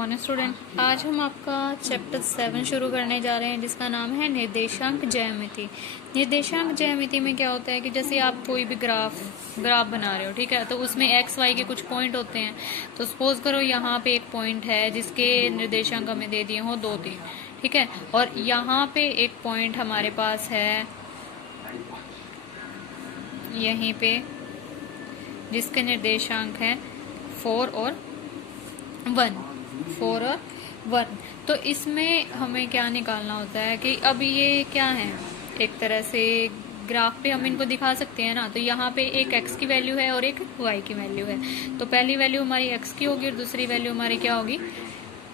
Morning student, आज हम आपका चैप्टर 7 शुरू करने जा रहे हैं जिसका नाम है निर्देशांक ज्यामिति। निर्देशांक ज्यामिति में क्या होता है कि जैसे आप कोई भी ग्राफ बना रहे हो, ठीक है, तो उसमें एक्स वाई के कुछ पॉइंट होते हैं। तो सपोज करो यहाँ पे एक पॉइंट है जिसके निर्देशांक हमें दे दिए हो 2 3, ठीक है, और यहाँ पे एक पॉइंट हमारे पास है यहीं पे जिसके निर्देशांक हैं 4 और 1। तो इसमें हमें क्या निकालना होता है कि अब ये क्या है, एक तरह से ग्राफ पे हम इनको दिखा सकते हैं ना। तो यहाँ पे एक x की वैल्यू है और एक y की वैल्यू है। तो पहली वैल्यू हमारी x की होगी और दूसरी वैल्यू हमारी क्या होगी,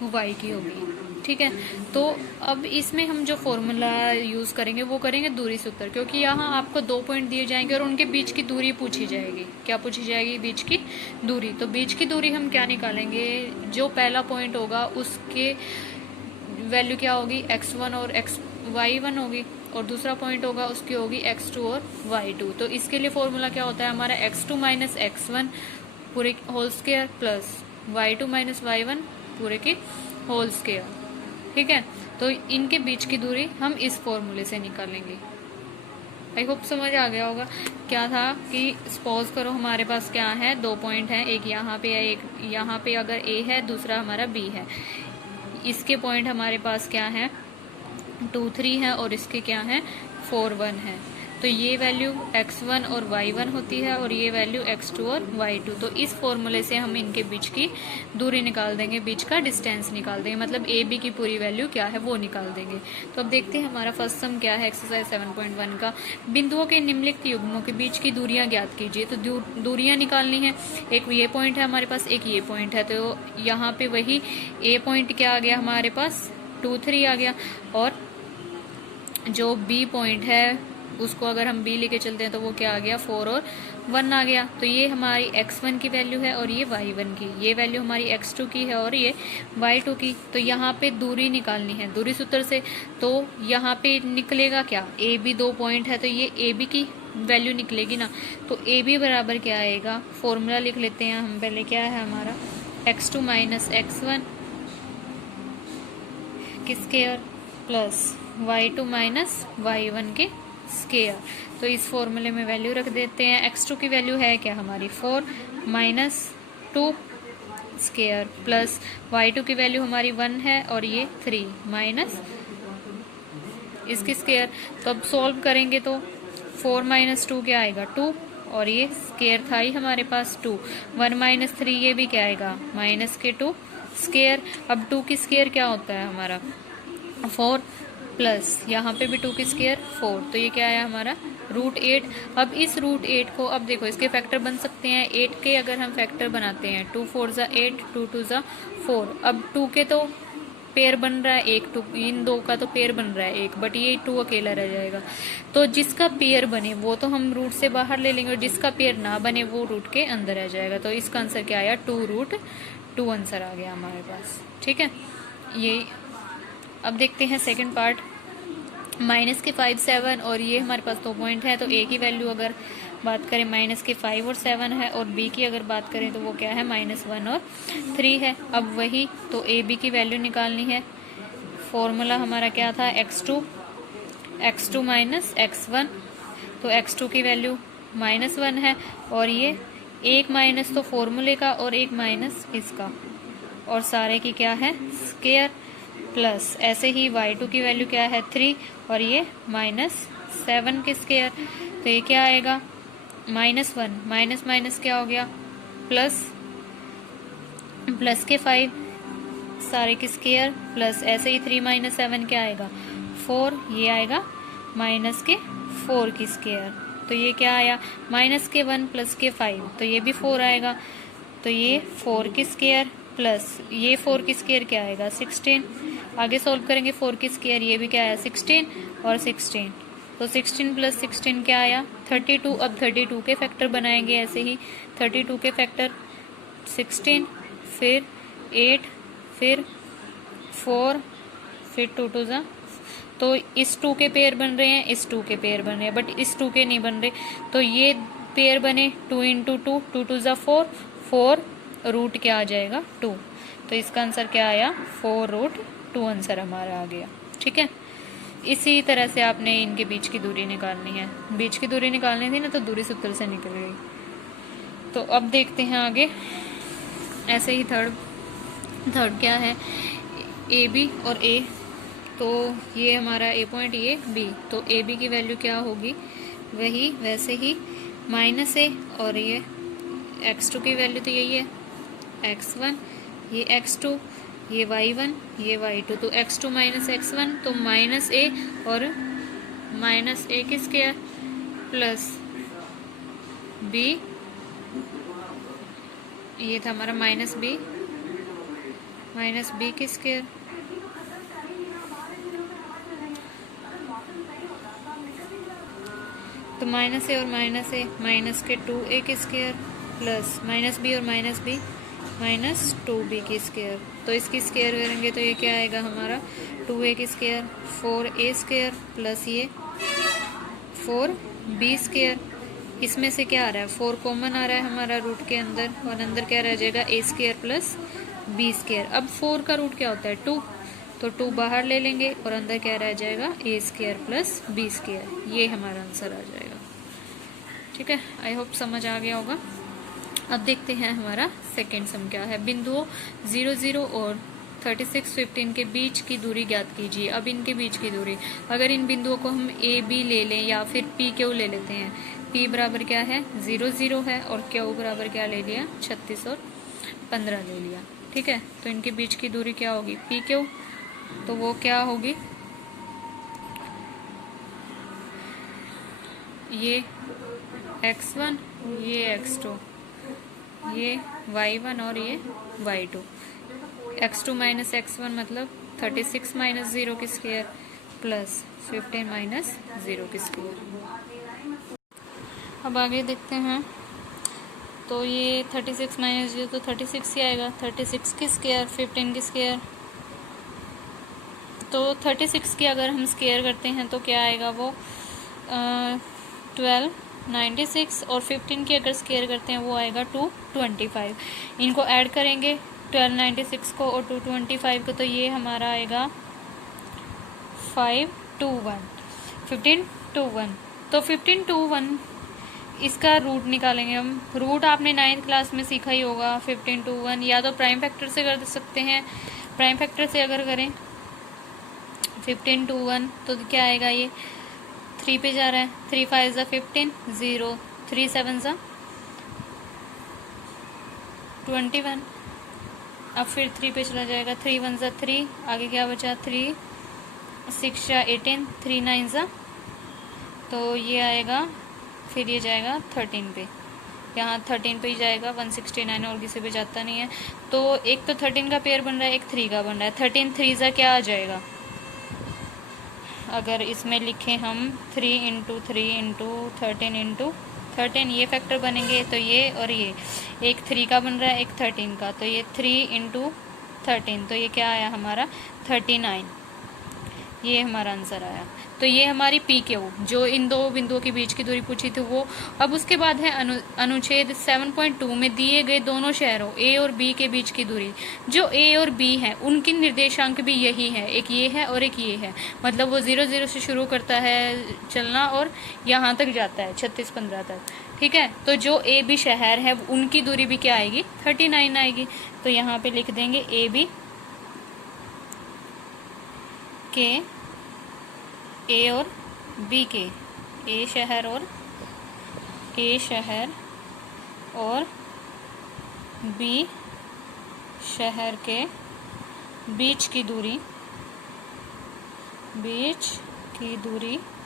y की होगी, ठीक है। तो अब इसमें हम जो फॉर्मूला यूज करेंगे वो करेंगे दूरी सूत्र, क्योंकि यहाँ आपको 2 पॉइंट दिए जाएंगे और उनके बीच की दूरी पूछी जाएगी। क्या पूछी जाएगी? बीच की दूरी। तो बीच की दूरी हम क्या निकालेंगे, जो पहला पॉइंट होगा उसके वैल्यू क्या होगी, x1 और y1 होगी, और दूसरा पॉइंट होगा उसकी होगी x2 और y2। तो इसके लिए फॉर्मूला क्या होता है हमारा, x2 माइनस x1 पूरे whole square plus y2 minus y1 पूरे की होल स्क्वायर, ठीक है। तो इनके बीच की दूरी हम इस फॉर्मूले से निकालेंगे। आई होप समझ आ गया होगा। क्या था कि सपोज करो हमारे पास क्या है, 2 पॉइंट हैं, एक यहाँ पे है, एक यहाँ पे अगर A है, दूसरा हमारा B है। इसके पॉइंट हमारे पास क्या है, 2 3 है और इसके क्या है, 4 1 है। तो ये वैल्यू x1 और y1 होती है और ये वैल्यू x2 और y2। तो इस फॉर्मूले से हम इनके बीच की दूरी निकाल देंगे, बीच का डिस्टेंस निकाल देंगे, मतलब ए बी की पूरी वैल्यू क्या है वो निकाल देंगे। तो अब देखते हैं हमारा फर्स्ट सम क्या है, एक्सरसाइज 7.1 का। बिंदुओं के निम्नलिखित युग्मों के बीच की दूरियां ज्ञात कीजिए। तो दूरियां निकालनी है, एक ये पॉइंट है हमारे पास, एक ये पॉइंट है। तो यहाँ पे वही ए पॉइंट क्या आ गया हमारे पास, 2 3 आ गया, और जो बी पॉइंट है उसको अगर हम बी लेके चलते हैं तो वो क्या आ गया, 4 और 1 आ गया। तो ये हमारी x1 की वैल्यू है और ये y1 की, ये वैल्यू हमारी x2 की है और ये y2 की। तो यहाँ पे दूरी निकालनी है दूरी सूत्र से। तो यहाँ पे निकलेगा क्या, ए बी 2 पॉइंट है तो ये ए बी की वैल्यू निकलेगी ना। तो ए बी बराबर क्या आएगा, फॉर्मूला लिख लेते हैं हम पहले। क्या है हमारा, x2 माइनस x1 की square plus y2 minus y1 के स्क्वायर। तो इस फॉर्मूले में वैल्यू रख देते हैं। x2 की वैल्यू है क्या हमारी, 4 माइनस 2 स्क्वायर प्लस y2 की वैल्यू हमारी 1 है और ये 3 माइनस इसकी स्क्वायर। तो अब सॉल्व करेंगे तो 4 माइनस 2 क्या आएगा, 2, और ये स्क्वायर था ही हमारे पास 2, 1 माइनस 3 ये भी क्या आएगा, माइनस के 2 स्क्वायर। अब 2 की स्क्वायर क्या होता है हमारा, 4 प्लस यहाँ पे भी 2 की स्क्वायर 4। तो ये क्या आया हमारा, √8। अब इस √8 को, अब देखो इसके फैक्टर बन सकते हैं 8 के। अगर हम फैक्टर बनाते हैं 2 4 ज़ा 8, 2 2 ज़ा 4। अब 2 के तो पेयर बन रहा है एक, 2 इन 2 का तो पेयर बन रहा है एक, बट ये 2 अकेला रह जाएगा। तो जिसका पेयर बने वो तो हम रूट से बाहर ले लेंगे और जिसका पेयर ना बने वो रूट के अंदर रह जाएगा। तो इसका आंसर क्या आया, 2√2 आंसर आ गया हमारे पास, ठीक है। ये अब देखते हैं सेकंड पार्ट, माइनस के 5 7 और ये हमारे पास 2 पॉइंट है। तो ए की वैल्यू अगर बात करें माइनस के 5 और 7 है, और बी की अगर बात करें तो वो क्या है, -1 और 3 है। अब वही तो ए बी की वैल्यू निकालनी है। फॉर्मूला हमारा क्या था, x2 माइनस x1। तो x2 की वैल्यू -1 है और ये एक माइनस तो फॉर्मूले का और एक माइनस इसका, और सारे की क्या है, स्क्वायर प्लस ऐसे ही y2 की वैल्यू क्या है, 3, और ये -7 के स्क्वायर। तो ये क्या आएगा, -1 माइनस माइनस क्या हो गया, प्लस के 5 सारे की स्क्वायर प्लस ऐसे ही 3 - 7 क्या आएगा, 4। ये आएगा माइनस के 4 की स्क्वायर। तो ये क्या आया, माइनस के 1 प्लस के 5, तो ये भी 4 आएगा। तो ये 4 की स्क्वायर प्लस ये 4 की स्क्वायर क्या आएगा, 16। आगे सॉल्व करेंगे 4 की स्क्वायर, ये भी क्या आया, 16 और 16। तो 16 प्लस 16 क्या आया, 32। अब 32 के फैक्टर बनाएंगे ऐसे ही, 32 के फैक्टर 16, फिर 8, फिर 4, फिर 2 2 ज़ा। तो इस 2 के पेयर बन रहे हैं, इस 2 के पेयर बन रहे हैं, बट इस 2 के नहीं बन रहे। तो ये पेयर बने 2 × 2, 2 2 ज़ा 4, 4 रूट क्या आ जाएगा, 2। तो इसका आंसर क्या आया, 4√2 आंसर हमारा आ गया। ठीक है, इसी तरह से आपने इनके बीच की दूरी निकालनी है। बीच की दूरी निकालनी थी ना, तो दूरी सूत्र से निकल गई। तो अब देखते हैं आगे। ऐसे ही थर्ड क्या है, ए बी और ए। तो ये हमारा ए पॉइंट, ये बी, तो ए बी की वैल्यू क्या होगी, वही वैसे ही -a, और ये x2 की वैल्यू तो यही है x1, ये x2, ये y1, ये y2। तो x2 - x1 तो -a और -a की स्क्वायर प्लस b, ये था हमारा -b की स्क्वायर, तो -a और -a माइनस के 2a की स्क्वायर प्लस -b और -b -2b की स्क्वायर। तो इसकी स्क्वायर करेंगे तो ये क्या आएगा हमारा, 2a की स्क्वायर 4a स्क्वायर प्लस ये 4b स्क्वायर। इसमें से क्या आ रहा है, 4 कॉमन आ रहा है हमारा रूट के अंदर, और अंदर क्या रह जाएगा, a square plus b square. अब 4 का रूट क्या होता है, 2, तो 2 बाहर ले लेंगे और अंदर क्या रह जाएगा, a square plus b square. ये हमारा आंसर आ जाएगा। ठीक है, आई होप समझ आ गया होगा। अब देखते हैं हमारा सेकेंड सम क्या है। बिंदुओं 0, 0 और 36, 15 के बीच की दूरी ज्ञात कीजिए। अब इनके बीच की दूरी, अगर इन बिंदुओं को हम ए बी ले लें या फिर पी क्यू ले लेते हैं। पी बराबर क्या है, 0, 0 है, और क्यू बराबर क्या ले लिया, 36 और 15 ले लिया। ठीक है, तो इनके बीच की दूरी क्या होगी, पी क्यू, तो वो क्या होगी, ये x1, ये x2, ये y1 और ये y2। x2 - x1 मतलब 36 - 0 की स्क्वायर प्लस 15 - 0 की स्क्वायर। अब आगे देखते हैं। तो ये 36 - 0 तो 36 ही आएगा, 36 की स्क्वायर 15 की स्क्वायर। तो 36 की अगर हम स्क्वायर करते हैं तो क्या आएगा, वो 1296, और 15 की अगर स्क्वायर करते हैं वो आएगा 225। इनको ऐड करेंगे 1296 को और 225 को, तो ये हमारा आएगा 521, 1521। तो 1521 इसका रूट निकालेंगे हम। रूट आपने 9th क्लास में सीखा ही होगा। 1521 या तो प्राइम फैक्टर से कर सकते हैं। प्राइम फैक्टर से अगर करें 1521 तो क्या आएगा, ये 3 पे जा रहा है, 3 5 ज़ा 15, 0 3 7 ज़ा 21। अब फिर 3 पे चला जाएगा, 3 1 ज़ा 3, आगे क्या बचा, 3 6 ज़ा 18, 3 9 ज़ा, तो ये आएगा, फिर ये जाएगा 13 पे, यहाँ 13 पे ही जाएगा, 169 और किसी पे जाता नहीं है। तो एक तो 13 का पेयर बन रहा है, एक 3 का बन रहा है। 13 3 ज़ा क्या आ जाएगा, अगर इसमें लिखें हम 3 × 3 × 13 × 13, ये फैक्टर बनेंगे। तो ये और ये, एक 3 का बन रहा है, एक 13 का, तो ये 3 × 13, तो ये क्या आया हमारा 39। ये हमारा आंसर आया। तो ये हमारी पी क्यू, जो इन दो बिंदुओं के बीच की दूरी पूछी थी वो। अब उसके बाद है अनुच्छेद 7.2 में दिए गए दोनों शहरों ए और बी के बीच की दूरी। जो ए और बी हैं उनकी निर्देशांक भी यही है, एक ये है और एक ये है। मतलब वो 0 0 से शुरू करता है चलना और यहाँ तक जाता है 36 15 तक। ठीक है, तो जो ए बी शहर है उनकी दूरी भी क्या आएगी, 39 आएगी। तो यहाँ पे लिख देंगे ए बी के, ए और बी के, ए शहर और बी शहर के बीच की दूरी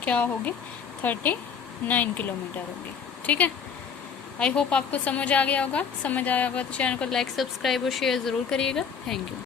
क्या होगी, 39 किलोमीटर होगी। ठीक है, आई होप आपको समझ आ गया होगा। समझ आया होगा तो चैनल को लाइक, सब्सक्राइब और शेयर ज़रूर करिएगा। Thank you.